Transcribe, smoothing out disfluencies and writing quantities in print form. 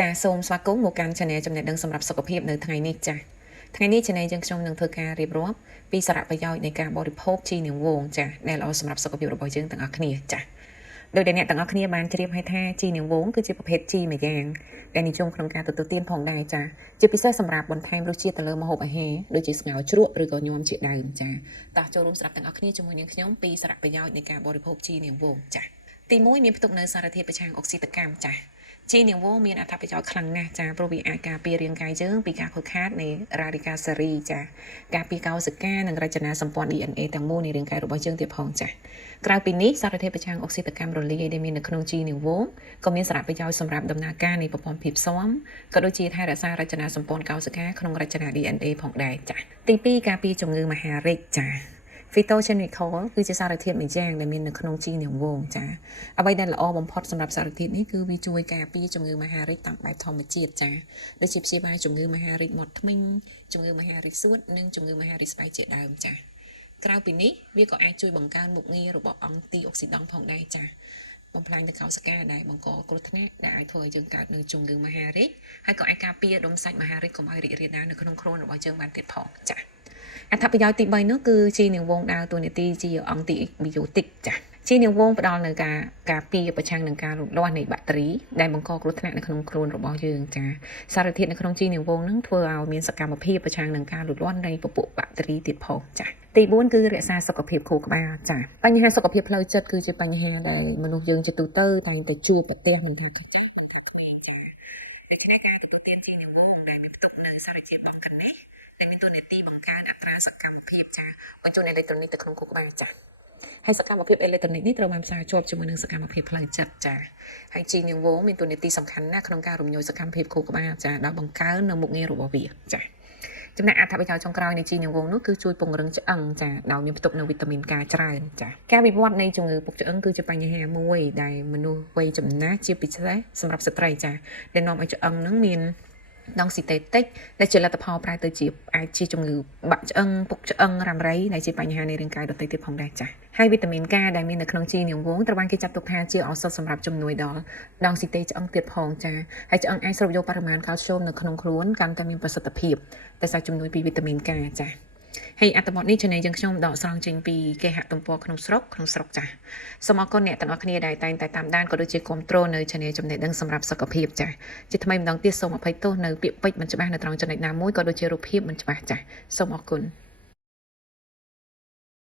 ចាសូមស្វាគមន៍មកកាន់ Channel ចំណេះដឹងសម្រាប់សុខភាពនៅថ្ងៃនេះចាថ្ងៃនេះ Channel យើងខ្ញុំនឹងធ្វើការរៀបរាប់ពីសារៈប្រយោជន៍នៃការបរិភោគជីនាងវងចាដែលល្អសម្រាប់សុខភាពរបស់យើងទាំងអស់គ្នាចាដោយដែលអ្នកទាំងអស់គ្នាបានជ្រាបហើយថាជីនាងវងគឺជាប្រភេទជីមួយយ៉ាងដែលនិយមក្នុងការទទួលទានផងដែរចាជាពិសេសសម្រាប់បន្ថែមរសជាតិទៅលើម្ហូបអាហារដូចជាស្ងោរជ្រក់ឬក៏ញោមជាដើមចាតោះចូលរួមស្រាប់ទាំងអស់គ្នាជាមួយនាងខ្ញុំពីសារៈប្រយោជន៍នៃការបរិភោគជីនាងវងចាទី1មានផ្ទុកនៅសារធាតុប្រឆាំងអុកស៊ីតកម្មចាជីនាងវងមានអត្ថប្រយោជន៍ខ្លាំងណាស់ចាព្រោះវាអាចការពាររាងកាយយើងពីការខូចខាតនៃរ៉ាឌីកាសេរីចាការពារកោសិកានិងរចនាសម្ព័ន្ធ DNA ទាំងមូលនៃរាងកាយរបស់យើងទៀតផងចាក្រៅពីនេះសារធាតុប្រឆាំងអុកស៊ីតកម្មរលាយដែលមាននៅក្នុងជីនាងវងក៏មានសារៈប្រយោជន៍សម្រាប់ដំណើរការនៃប្រព័ន្ធភាពស៊ាំក៏ដូចជាថែរក្សារចនាសម្ព័ន្ធកោសិកាក្នុងរចនា DNA ផងដែរចាទី2ការពារជំងឺមហារីកចាPhytochemical គឺជាសារធាតុមួយយ៉ាងដែលមាននៅក្នុងជីនាងវងចាអ្វីដែលល្អបំផុតសម្រាប់សារធាតុនេះគឺវាជួយការពារជំងឺមហារីកតាមបែបធម្មជាតិចាដូចជាព្យាបាលជំងឺមហារីកមាត់ធ្មេញជំងឺមហារីកសួតនិងជំងឺមហារីកស្បែកជាដើមចាក្រៅពីនេះវាក៏អាចជួយបង្កើនមុខងាររបស់អង់ទីអុកស៊ីដង់ផងដែរចាបំផ្លាញទៅកោសិកាដែលបង្កគ្រោះថ្នាក់ដែលអាចធ្វើឲ្យយើងកើតនៅជំងឺមហារីកហើយក៏អាចការពារដុំសាច់មហារីកកុំឲ្យរីករាលដាលនៅក្នុងខ្លួនរបស់យើងបានទៀតផងចាអត្ថប្រយោជន៍ទី3នោះគឺជីនាងវងដើរតួនាទីជាអង់ទីប៊ីយ៉ូទិកចាជីនាងវងផ្ដល់នូវការពារប្រឆាំងនឹងការលូតលាស់នៃបាក់តេរីដែលបង្កគ្រោះថ្នាក់នៅក្នុងខ្លួនរបស់យើងចាសារធាតុនៅក្នុងជីនាងវងនឹងធ្វើឲ្យមានសកម្មភាពប្រឆាំងនឹងការលូតលាស់នៃពពួកបាក់តេរីទៀតផងចាទី4គឺរក្សាសុខភាពខួរក្បាលចាបញ្ហាសុខភាពផ្លូវចិត្តគឺជាបញ្ហាដែលមនុស្សយើងជាទូទៅតែងតែជួបប្រទះមិនថាចាស់មិនថាក្មេងចាដូច្នេះការទទួលទានជីនាងវងដែលមានផ្ទុកនៅសារជាតិបង្គនេះដែលមានតួនាទីបង្កើនអត្រាសកម្មភាពចាបញ្ចូលអេឡិចត្រូនិកទៅក្នុងខួរក្បាលចាហើយសកម្មភាពអេឡិចត្រូនិកនេះត្រូវបានផ្សារភ្ជាប់ជាមួយនឹងសកម្មភាពផ្លូវចិត្តចាហើយជីនាងវងមានតួនាទីសំខាន់ណាស់ក្នុងការរំញោចសកម្មភាពខួរក្បាលចាដោយបង្កើននៅមុខងាររបស់វាចាចំណែកអត្ថប្រយោជន៍ចុងក្រោយនៃជីនាងវងនោះគឺជួយពង្រឹងឆ្អឹងចាដោយមានផ្ទុកនៅវីតាមីនKច្រើនចាការវិវត្តនៃជំងឺពុកឆ្អឹងគឺជាបញ្ហាមួយដែលមនុស្សវ័យចំណាស់ជាពិសេសសម្រាប់ស្ត្រីចាដែលនាំឲ្យឆ្អឹងនឹងមានដងស៊ីតេតិចដែលជាលទ្ធផលប្រែទៅជាអាចជាជំងឺបាក់ឆ្អឹងពុកឆ្អឹងរ៉ាំរ៉ៃដែលជាបញ្ហានៃរាងកាយដទៃទៀតផងដែរចា៎ហើយវីតាមីនKដែលមាននៅក្នុងជីនាងវងត្រូវបានគេចាត់ទុកថាជាឱសថសម្រាប់ជំនួយដល់ដងស៊ីតេឆ្អឹងទៀតផងចា៎ហើយឆ្អឹងអាចស្រូបយកបរិមាណកាល់ស្យូមនៅក្នុងខ្លួនកាន់តែមានប្រសិទ្ធភាពដោយសារជំនួយពីវីតាមីនKចា៎ហើយអត្ថបទនេះChannelយើងខ្ញុំដកស្រង់ចេញពីគេហទំព័រក្នុងស្រុកចាសូមអរគុណអ្នកទាំងអស់គ្នាដែលតែងតែតាមដានក៏ដូចជាគាំទ្រនៅ Channel ចំណេះដឹងសម្រាប់សុខភាពចាជាថ្មីម្ដងទៀតសូមអភ័យទោសនៅពាក្យពេចន៍មិនច្បាស់នៅត្រង់ចំណុចណាមួយក៏ដូចជារូបភាពមិនច្បាស់ចាសូមអរគុណ